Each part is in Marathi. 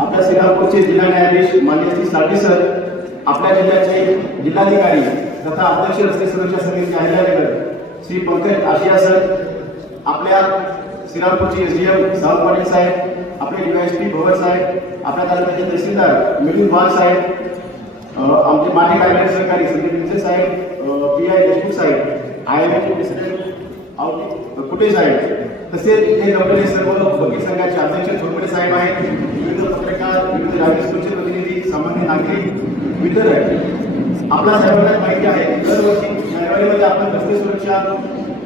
आपल्या श्रीरामपूरचे जिल्हा न्यायाधीश माननीय श्री साठे सर, आपल्या जिल्ह्याचे जिल्हाधिकारी तथा अध्यक्ष रस्ते सुरक्षा समिती अहिल्यानगर श्री पंकज आशिया सर, आपल्या श्रीरामपूरचे एसडीएम सावंत पाटील साहेब, आपले डीवायएसपी भवर साहेब, आपल्या तालुक्याचे तहसीलदार मिलिंद वाघ साहेब, आमचे माजी कार्यकारी सहकारी संदीप पिंचे साहेब, पीआय देशमुख साहेब, आयएमएचे प्रेसिडेंट कुटे साहेब, तसेच इथे जमलेले सर्व वकील संघाचे अध्यक्ष छोटपटे साहेब आहेत, विविध पत्रकार, विविध राजकीय प्रतिनिधी, सामान्य नागरिक, वितरक. आपल्या सर्वांना माहिती आहे दरवर्षी जानेवारीमध्ये आपण रस्ते सुरक्षा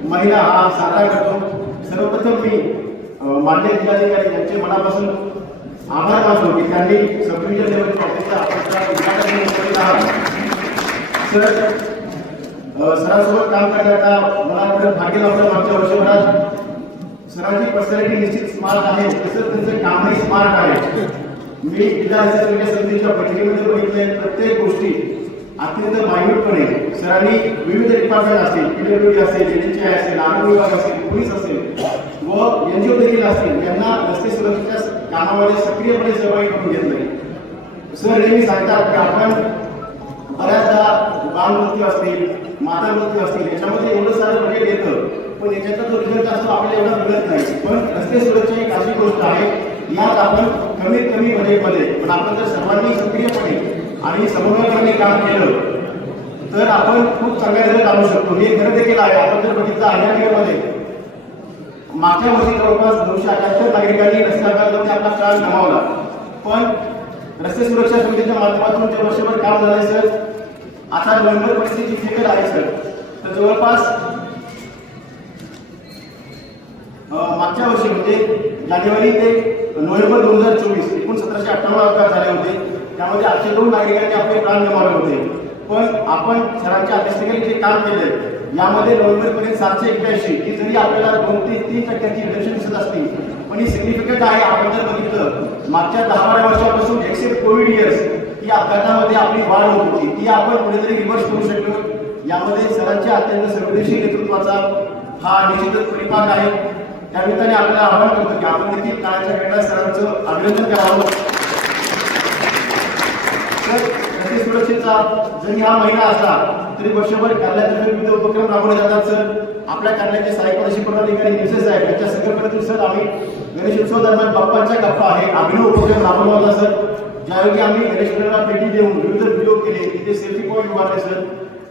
महिना हा साजरा करतो. सर्वप्रथम मी माननीय जिल्हाधिकारी यांचे मनापासून आभार मानतो की त्यांनी सब डिव्हिजन लेवल ऑफिसचा उद्घाटन केलेला आहे. सरांसोबत काम करण्याचा मला वाटतं भाग्य लावलं. मागच्या वर्षभरात सरांची पर्सनॅलिटी निश्चित स्मार्ट आहे, तसंच त्यांचं कामही स्मार्ट आहे. मी जिल्हा रस्ते समितीच्या बैठकीमध्ये बघितले प्रत्येक गोष्टी अत्यंत मायन्यूटपणे सरांनी विविध डिपार्टमेंट असतील, पीडब्ल्यूडी असेल, एनएचआय असेल, आरोग्य विभाग असेल, पोलीस असेल व एनजीओ देखील असतील, यांना रस्ते सुरक्षेच्या कामामध्ये सक्रियपणे सहभागी करून घेतले. सर नेहमी सांगतात की आपण बऱ्याचदा बालमृत्यू असतील, माता मृत्यू असतील, याच्यामध्ये एवढं सारं बजेट येतं, पण याच्याचा जो रिझल्ट असतो आपल्याला एवढा मिळत नाही. पण रस्ते सुरक्षा एक अशी गोष्ट आहे, यात आपण कमीत कमी बजेटमध्ये पण आपण जर सर्वांनी सक्रियपणे आणि समन्वयाने काम केलं तर आपण खूप चांगला रिझल्ट आणू शकतो. हे खरं देखील आहे. आपण जर बघितलं अहिल्यानगरमध्ये मागच्या वर्षी जवळपास 278 नागरिकांनी रस्ते अपघातामध्ये आपला प्राण गमावला. पण रस्ते सुरक्षा समितीच्या माध्यमातून जे वर्षभर काम झालंय सर, आता नोव्हेंबर परिस्थिती फिगर आहे सर, तर जवळपास मागच्या वर्षी म्हणजे जानेवारी ते नोव्हेंबर 2024 एकूण 1758 अपघात झाले होते. त्यामध्ये 802 नागरिकांनी आपले प्राण गमावले होते. पण आपण सरांच्या अध्यक्षतेखाली जे काम केले यामध्ये नोव्हेंबरपर्यंत 781, की जरी आपल्याला 2 ते 3% रिडक्शन दिसत असतील पण ही सिग्निफिकंट आहे. आपण जर बघितलं मागच्या 10-12 वर्षापासून एक्सेप्ट कोविड इयर्स ही अपघातामध्ये आपली वाढ होत होती, ती आपण कुठेतरी रिव्हर्स करू शकलो. यामध्ये सरांच्या अत्यंत संवेदनशील नेतृत्वाचा हा निश्चितच परिपाक आहे. त्यानिमित्ताने आपल्याला आवाहन करतो की आपण देखील काळाच्या घटना सरांचं अभिनंदन करावं. रस्ते सुरक्षेचा जरी हा महिना असला तरी वर्षभर कार्यालयात विविध उपक्रम राबवले जातात. सर आपल्या कार्यालयाचे सहाय्यक कृषी पदाधिकारी निवसे साहेब यांच्या संकल्पनेतून सर आम्ही गणेशोत्सव दरम्यान बाप्पांच्या गप्पा आहे अभिनव उपक्रम राबवला होता. सर ज्यावेळी आम्ही गणेश मंडळाला भेटी देऊन विविध व्हिडिओ केले, तिथे सेल्फी पॉईंट उभारले. सर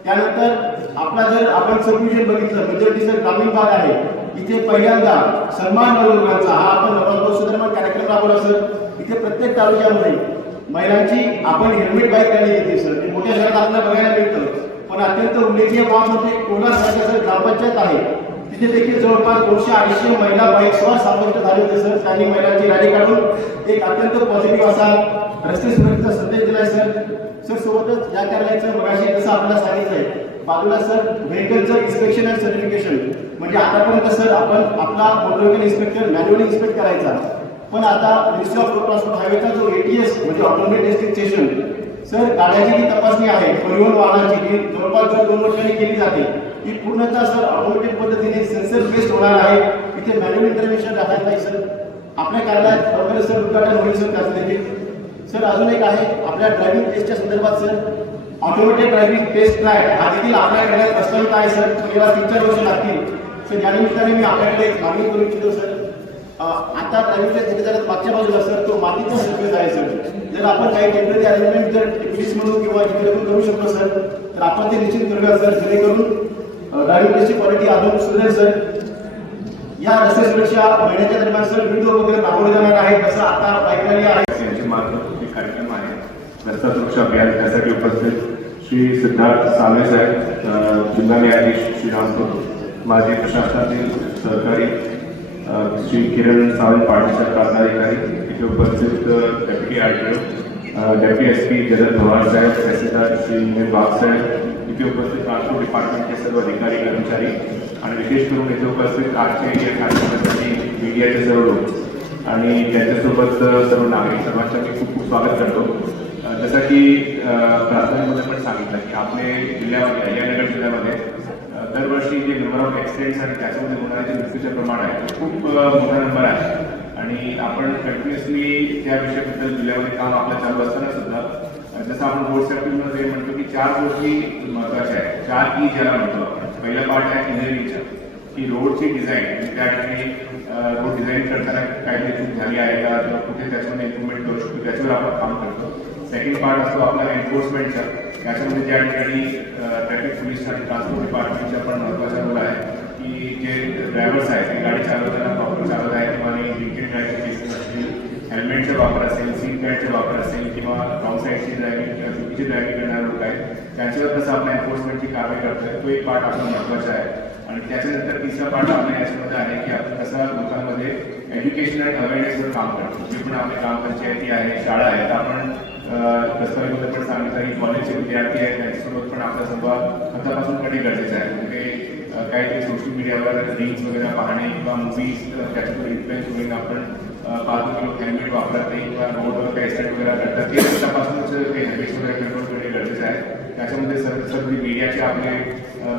त्यानंतर आपला जर आपण सब डिव्हिजन बघितलं म्हणजे सर ग्रामीण भाग आहे, इथे पहिल्यांदा सन्मान नवयुवकांचा हा आपण नवरोत्सव दरम्यान कार्यक्रम राबवला. सर इथे प्रत्येक तालुक्यामध्ये महिलांची आपण हेल्मेट बाईक रॅली घेतली. सर ते मोठ्या शहरात आपल्याला बघायला मिळतं, पण अत्यंत उल्लेखनीय बाब म्हणजे कोल्हार सारख्या सर ग्रामपंचायत आहे, तिथे देखील जवळपास 200-250 महिला बाईक स्वार समाविष्ट झाले होते. सर त्यांनी महिलांची रॅली काढून एक अत्यंत पॉझिटिव्ह असा रस्ते सुरक्षेचा संदेश दिलाय. सर सोबतच या कार्यालयाचं मगाशी जसं आपल्याला सांगितलंय बाजूला सर व्हेकलचं इन्स्पेक्शन अँड सर्टिफिकेशन, म्हणजे आतापर्यंत सर आपण आपला motor vehicle inspector manually inspect करायचा, पण आता मिनिस्ट्री ऑफ रोड ट्रान्सपोर्ट हायवेचा जो ATS म्हणजे ऑटोमेटेड टेस्टिंग स्टेशन, सर गाड्याची जी तपासणी आहे परिवहन वाहनाची जी जवळपास 2 वर्षांनी केली जाते, ही पूर्णतः सर ऑटोमेटिक पद्धतीने सेन्सर बेस्ड होणार आहे. इथे मॅन्युअल इंटरव्हेन्शन राहणार नाही. सर आपल्या कार्यालयात लवकरच सर उद्घाटन होईल. सर त्याचं देखील सर अजून एक आहे आपल्या ड्रायव्हिंग टेस्टच्या संदर्भात. Sir automated driving test track हा देखील आपल्या कार्यालयात प्रस्तावित आहे. सर याला 3-4 वर्ष लागतील. सर या निमित्ताने मी आपल्याकडे एक मागणी करू इच्छितो. सर आता ड्रायव्हिंगच्या थिएटरच्या मागच्या बाजूला सर तो मातीचा सर्फेस आहे. सर जर आपण काही टेम्पररी अरेंजमेंट जर पोलीस म्हणून किंवा जिल्ह्यातून करू शकतो सर तर आपण ते निश्चित करूया सर, जेणेकरून ड्रायव्हिंग टेस्टची क्वालिटी अजून सुधारेल. सर या रस्ते सुरक्षा महिन्याच्या दरम्यान सर विविध उपक्रम राबवले जाणार आहेत, जसं आता बाईक रॅली आहे. यांच्या मार्फत एक कार्यक्रम आहे रस्ता सुरक्षा अभियान, त्यासाठी उपस्थित श्री सिद्धार्थ साळवे साहेब, जिल्हा न्यायाधीश श्रीरामपूर, माजी प्रशासनातील सहकारी श्री किरण सावंत पाटील साहेब प्रांताधिकारी, इथे उपस्थित डेप्युटी आरटीओ, डेप्युटी SP जगत भवार साहेब, तहसीलदार श्री मिलिंद वाघ साहेब, इथे उपस्थित ट्रान्सपोर्ट डिपार्टमेंटचे सर्व अधिकारी कर्मचारी आणि विशेष करून इथे उपस्थित आजच्या या कार्यक्रमासाठी मीडियाचे सर्व लोक आणि त्यांच्यासोबत सर्व नागरिक सर्वांचं मी खूप खूप स्वागत करतो. जसं की प्राथमिकमध्ये पण सांगितलं की आपले जिल्ह्यामध्ये अहिल्यानगर जिल्ह्यामध्ये दरवर्षी जे नंबर ऑफ ॲक्सिडेंट्स आणि त्याच्यामध्ये होणारे जे मृत्यूचे प्रमाण आहे खूप मोठा नंबर आहे आणि आपण कंटिन्युअसली त्या विषयाबद्दल जिल्ह्यामध्ये काम आपलं चालू असताना सुद्धा जसं आपण रोड सेफ्टीमध्ये म्हणतो की 4 गोष्टी महत्त्वाच्या आहेत, 4 ई ज्याला म्हणतो आपण. पहिला पार्ट आहे इंजिनिअरिंगचा, की रोडची डिझाईन, म्हणजे त्या ठिकाणी रोड डिझाईन करताना काहीतरी चूक झाली आहे का किंवा कुठे त्याच्यामध्ये इम्प्रुव्हमेंट करू शकतो त्याच्यावर आपण काम करतो. सेकंड पार्ट असतो आपला एन्फोर्समेंटचा, त्याच्यामध्ये ज्या ठिकाणी ट्रॅफिक पोलीस आणि ट्रान्सपोर्ट डिपार्टमेंटचा पण महत्त्वाचा रोल आहे, की जे ड्रायव्हर्स आहेत ते गाडी चालवताना प्रॉपर चालवत आहेत किंवा ड्रिंकिंग ड्रायव्हिंग केसेस असतील, हेल्मेटचा वापर असेल, सीट बॅल्टचा वापर असेल किंवा रॉंग साईडची ड्रायव्हिंग किंवा चुकीची ड्रायव्हिंग करणारे लोक आहेत त्यांच्यावर कसं आपण एन्फोर्समेंटची कारवाई करतोय तो एक पार्ट आपला महत्त्वाचा आहे. आणि त्याच्यानंतर तिसरा पार्ट आपल्या याच्यामध्ये आहे की आपण कसं लोकांमध्ये एज्युकेशन आणि अवेअरनेसवर काम करतो. जे पण आपले ग्रामपंचायती आहे, शाळा आहेत, आपण दस्तावेजमध्ये पण सांगितलं की कॉलेजचे विद्यार्थी आहेत त्यांच्यासोबत पण आपला संवाद आतापासून करणे गरजेचं आहे. म्हणजे काहीतरी सोशल मीडियावर रील्स वगैरे पाहणे किंवा मूवीज त्याच्यावर इन्फ्लुएन्स होऊन आपण पाहतो की लोक हेल्मेट वापरत नाही किंवा रोडवर काही ॲक्सिडेंट वगैरे करतात, ते आतापासूनच ते हॅबिट्स वगैरे कंट्रोल करणे गरजेचं आहे. त्याच्यामध्ये सर्व मीडियाचे आपले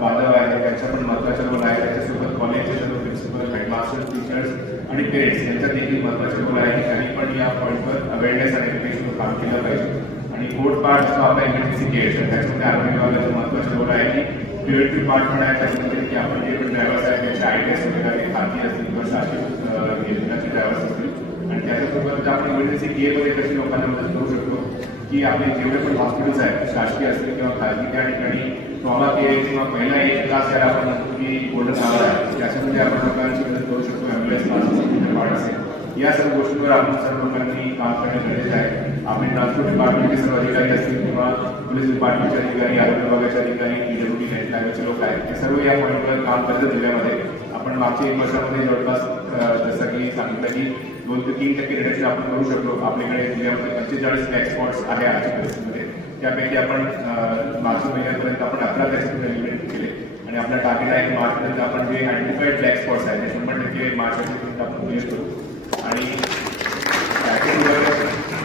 बांधव आहेत त्यांचा पण महत्त्वाचा रोल आहे. त्याच्यासोबत कॉलेजचे सर्व प्रिन्सिपल, हेडमास्टर, टीचर्स आणि पेरेंट्स यांचा देखील महत्त्वाचा रोल आहे की त्यांनी पण या पॉईंटवर अवेअरनेस आणि एज्युकेशनवर काम केलं पाहिजे. आणि फोर्थ पार्ट असतो आपला इमर्जन्सी केअर, त्याच्यामध्ये आरोग्य विभागाचा महत्त्वाचा रोल आहे की प्रिव्हेंटिव्ह पार्ट पण आहे. त्याच्यामध्ये की आपण जे पण ड्रायव्हर्स आहेत त्यांचे आय टेस्ट वगैरे खाजगी असतील किंवा शासकीय योजनाचे ड्रायव्हर्स असतील आणि त्याच्यासोबत आपण इमर्जन्सी केअरमध्ये कशी लोकांना मदत करू शकतो की आपले जेवढे पण हॉस्पिटल्स आहेत शासकीय असतील किंवा खाजगी त्या ठिकाणी ट्रॉमा केअर किंवा पहिला 1 तास याला आपण म्हणतो की गोल्डन आवर आहे, त्याच्यामध्ये आपण लोकांची मदत करू शकतो. ॲम्ब्युलन्स वाढ असेल, या सर्व गोष्टींवर आपण सर्व लोकांनी काम करणे गरजेचं आहे. आपले ट्रान्सपोर्ट डिपार्टमेंटचे सर्व अधिकारी असतील किंवा पोलीस डिपार्टमेंटचे अधिकारी, आरोग्य विभागाचे अधिकारी, PWD लाईव्हचे लोक आहेत, ते सर्व या पॉईंटवर काम करतात. जिल्ह्यामध्ये आपण मागच्या 1 वर्षामध्ये जवळपास जसं की सांगितलं की 2 ते 3% रिडक्शन आपण करू शकतो. आपल्याकडे जिल्ह्यामध्ये 45 ब्लॅक स्पॉट्स आहे आजच्या परिस्थितीमध्ये, त्यापैकी आपण मार्च महिन्यापर्यंत आपण 11 त्याच्यातून एलिमिनेट केले आणि आपला टार्गेट आहे की मार्चपर्यंत आपण जे आयडेंटिफाईड ब्लॅक स्पॉट्स आहेत ते 100% मार्च अखेरपर्यंत आपण क्लिअर करू. आणि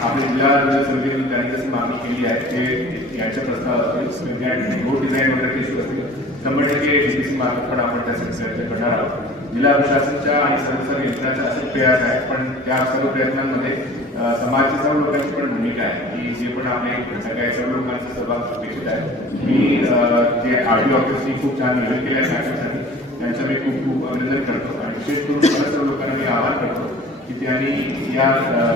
आपल्या जिल्हा समितीने त्यांनी जशी मागणी केली आहे ते यांच्या प्रस्तावात रोड डिझाईन वगैरे इश्यू असतील 100% DPC मार्फत पण आपण त्यासाठी प्रयत्न करणार आहोत. जिल्हा प्रशासनाच्या आणि सर्व यंत्रणाचे असे प्रयास आहेत, पण त्या सर्व प्रयत्नांमध्ये समाजाच्या सर्व लोकांची पण भूमिका आहे की जे पण आपले सगळ्या सर्व लोकांचा सहभाग अपेक्षित आहे. मी जे RTO ऑफिसनी खूप छान नियोजन केलं आहे त्याच्यासाठी त्यांचं मी खूप खूप अभिनंदन करतो आणि विशेष करून सर्व लोकांना मी आवाहन करतो की त्यांनी या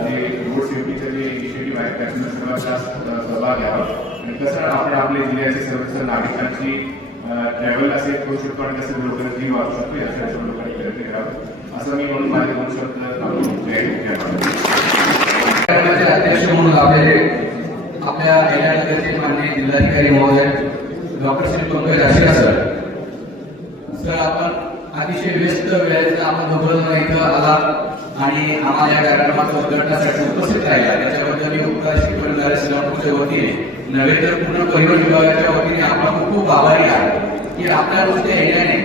जे रोड सेफ्टीचे जे इनिशिएटिव्ह आहेत त्याच्यामध्ये सर्वात जास्त सहभाग घ्यावा आणि कसं आपण आपल्या जिल्ह्याचे सर्व नागरिकांची ट्रॅव्हलला सेफ करू शकतो आणि कसं लोकांना जीव वाचू शकतो याच्या सर्व लोकांनी प्रयत्न करावा असं मी म्हणून माझे 2 शब्द अध्यक्ष म्हणून आपल्या एरियानगरचे माननीय जिल्हाधिकारी महोदय डॉक्टर श्री पंकज आशिरा सर, आपण अतिशय व्यस्त वेळेत आपण दोघं इथं आला आणि आम्हाला या कार्यक्रमाच्या उद्घाटनासाठी उपस्थित राहिला त्याच्याबद्दल मी उपराष्ट्रपती परिवार श्रीरामपूरच्या वतीने नव्हे तर पूर्ण परिवहन विभागाच्या वतीने आपण खूप खूप आभारी आहे की आपल्या नुसत्या येण्याने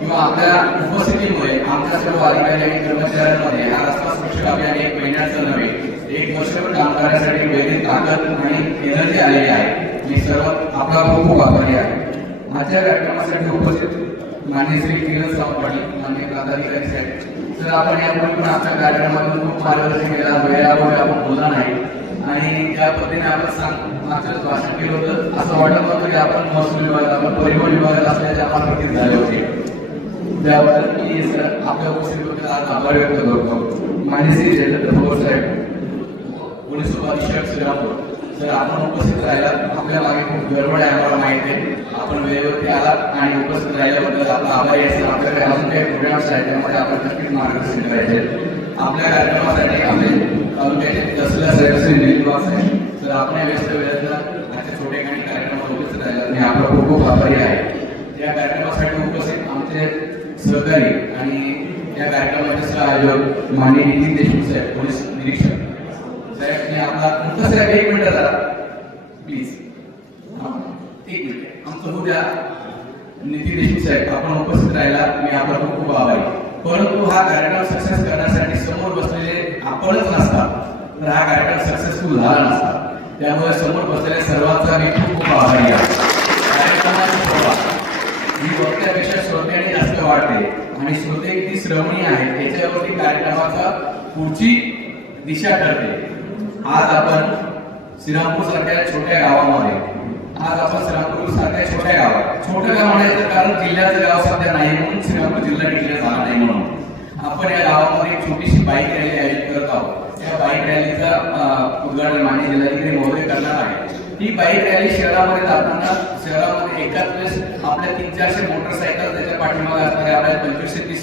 किंवा आपल्या उपस्थितीमुळे आमच्या सर्व अधिकारी आणि कर्मचाऱ्यांमध्ये हा रस्ता सुरक्षा अभियान 1 महिन्याचं नव्हे 1 वर्षभर काम करण्यासाठी वेगळी ताकद आणि एनर्जी आलेली आहे. मी सर्व आपला खूप खूप आभारी आहे. आजच्या कार्यक्रमासाठी उपस्थित माननीय श्री किरण सावंत पाटील, माननीय प्राधिकारी साहेब सर, आपण यापूर्वी पण आपल्या कार्यक्रमातून खूप मार्गदर्शन केला, वेळावर आपण बोलला नाही आणि ज्या पद्धतीने आपण मागचं भाषण केलं होतं असं वाटत होतं की आपण महसूल विभागात, आपण परिवहन विभागात असल्याचे आम्हाला प्रतीत झाले होते. त्याबद्दल मी सर आपल्या उपस्थितीबद्दल आज आभार व्यक्त करतो. माननीय श्री जयदत्त पवार साहेब, पोलीस उपाधीक्षक श्रीरामपूर सर, आपण उपस्थित राहिला, आपल्या मागे खूप गडबड आहे आम्हाला माहिती आहे. आपण वेळेवरती आला आणि उपस्थित राहिल्याबद्दल आपला आभारी आहे. आपल्याकडे अजून काही प्रोग्राम्स आहेत त्यामध्ये आपण नक्कीच मार्गदर्शन करायचे. आपल्या कार्यक्रमासाठी आपले तालुक्याचे तहसीलदार साहेब श्री निलवास साहेब सर, आपण व्यस्त वेळेला आजच्या छोट्या काही कार्यक्रमात उपस्थित राहिला मी आपला खूप खूप आभारी आहे. या कार्यक्रमासाठी उपस्थित आमचे सहकारी आणि या कार्यक्रमाचे सह आयोजक माननीय नितीन देशमुख साहेब, पोलीस निरीक्षक साहेब, मी आपला मुख्य साहेब 1 मिनिट जरा प्लीज 1 मिनिट आमचं होऊ द्या. नितीन देशमुख साहेब, आपण उपस्थित राहिला मी आपला खूप खूप आभारी. परंतु हा कार्यक्रम सक्सेस करण्यासाठी समोर बसलेले आपणच नसता तर हा कार्यक्रम सक्सेसफुल झाला नसता. त्यामुळे समोर बसलेल्या सर्वांचा मी खूप खूप आभारी आहे. कार्यक्रमाची शोभा ही वक्त्यापेक्षा श्रोत्याने जास्त वाढते आणि श्रोते किती श्रवणीय आहेत याच्यावरती कार्यक्रमाचा पुढची दिशा ठरते. आज आपण श्रीरामपूर सारख्या छोट्या गावामध्ये छोट्या गावात छोटं गाव म्हणायचं कारण जिल्ह्याचं गाव सध्या नाही म्हणून श्रीरामपूर जिल्हा डिक्लेअर झाला नाही म्हणून आपण या गावामध्ये एक छोटीशी बाईक रॅली आयोजित करत आहोत. या बाईक रॅलीचा उद्घाटन माननीय जिल्हाधिकारी महोदय करणार आहे. ही बाईक रॅली शहरामध्ये जाताना शहरामध्ये एकाच वेळेस आपल्या 300-400 मोटरसायकल त्याच्या पाठीमागे असणाऱ्या आपल्या 25 ते 30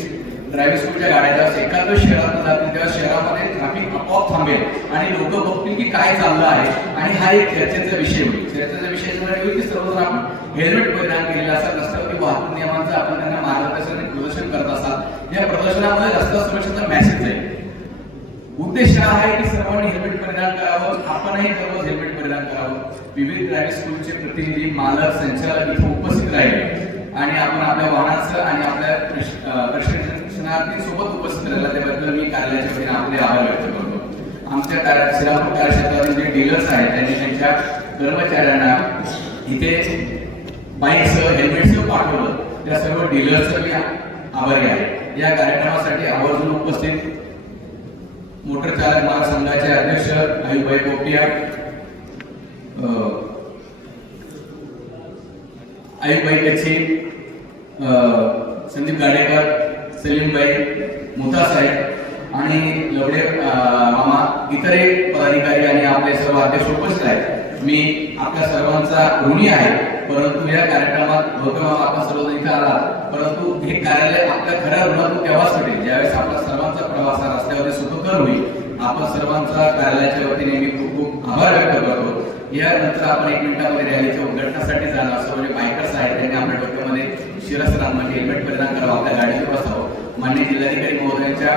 ड्रायव्हिंग स्कूलच्या गाड्या जेव्हा एकाच वेळेस शहरात जातील तेव्हा शहरामध्ये ट्रॅफिक आपोआप थांबेल आणि लोक बघतील की काय चाललं आहे आणि हा एक चर्चेचा विषय होईल. चर्चेचा विषय होईल की सर्वजण आपण हेल्मेट परिधान केलेला असेल, रस्त्यावरती वाहतूक नियमांचं आपण त्यांना मार्गदर्शन आणि प्रदर्शन करत असाल. या प्रदर्शनामध्ये रस्ता सुरक्षेचा मेसेज आहे. उद्देश हा आहे की सर्वांनी हेल्मेट परिधान करावं, आपणही सर्व हेल्मेट परिधान करावं. विविध ड्रायव्हिंग स्कूलचे प्रतिनिधी, मालक, संचालक इथे उपस्थित राहिले आणि आपण आपल्या वाहनाचं आणि आपल्या प्रशिक्षणार्थी सोबत उपस्थित राहिला त्याबद्दल मी कार्यालयाच्या वतीने आपले आभार व्यक्त करतो. आमच्या श्रीरामपूर कार्यक्षेत्रातील जे डीलर्स आहेत त्यांनी त्यांच्या कर्मचाऱ्यांना इथे बाईकसह हेल्मेटसह पाठवलं. त्या सर्व डीलर्सचं मी आभारी आहे. या कार्यक्रमासाठी आवर्जून उपस्थित मोटर चालक महासंघाचे अध्यक्ष आयुभाई पोपटिया, आयुभाई कच्छी, संदीप गाडेकर, सलीमभाई मुथा साहेब आणि लवडे मामा, इतरही पदाधिकारी आणि आपले सर्व अध्यक्ष उपस्थित आहेत. मी आपल्या सर्वांचा ऋणी आहे. परंतु या कार्यक्रमात बहुतेक आपण सर्वजण इथे आला, परंतु हे कार्यालय आपल्या खऱ्या ऋणातून तेव्हाच भेटेल ज्यावेळेस आपला सर्वांचा प्रवास हा रस्त्यावरती सुखकर होईल. आपण सर्वांचा कार्यालयाच्या वतीने मी खूप खूप आभार व्यक्त करतो. यानंतर आपण 1 मिनिटामध्ये रॅलीच्या उद्घाटनासाठी जाणार. सर्व जे बायकर्स आहेत त्यांनी आपल्या डोक्यामध्ये शिरस्त्राण म्हणजे हेल्मेट परिधान करावं, आपल्या गाडीवर बसावं. माननीय जिल्हाधिकारी महोदयांच्या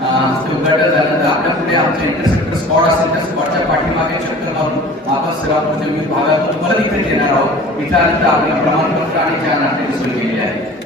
हस्ते उद्घाटन झाल्यानंतर आपल्या पुढे आमच्या इंटरसेप्टर स्पॉट असेल त्या स्पॉटच्या पाठीमागे चक्कर लावून आपण श्रीरामपूरच्या विविध भागातून परत इथे येणार आहोत. इथे आल्यानंतर आपल्याला प्रमाणपत्र आणि चहा नाश्त्याची सोय केलेली आहे.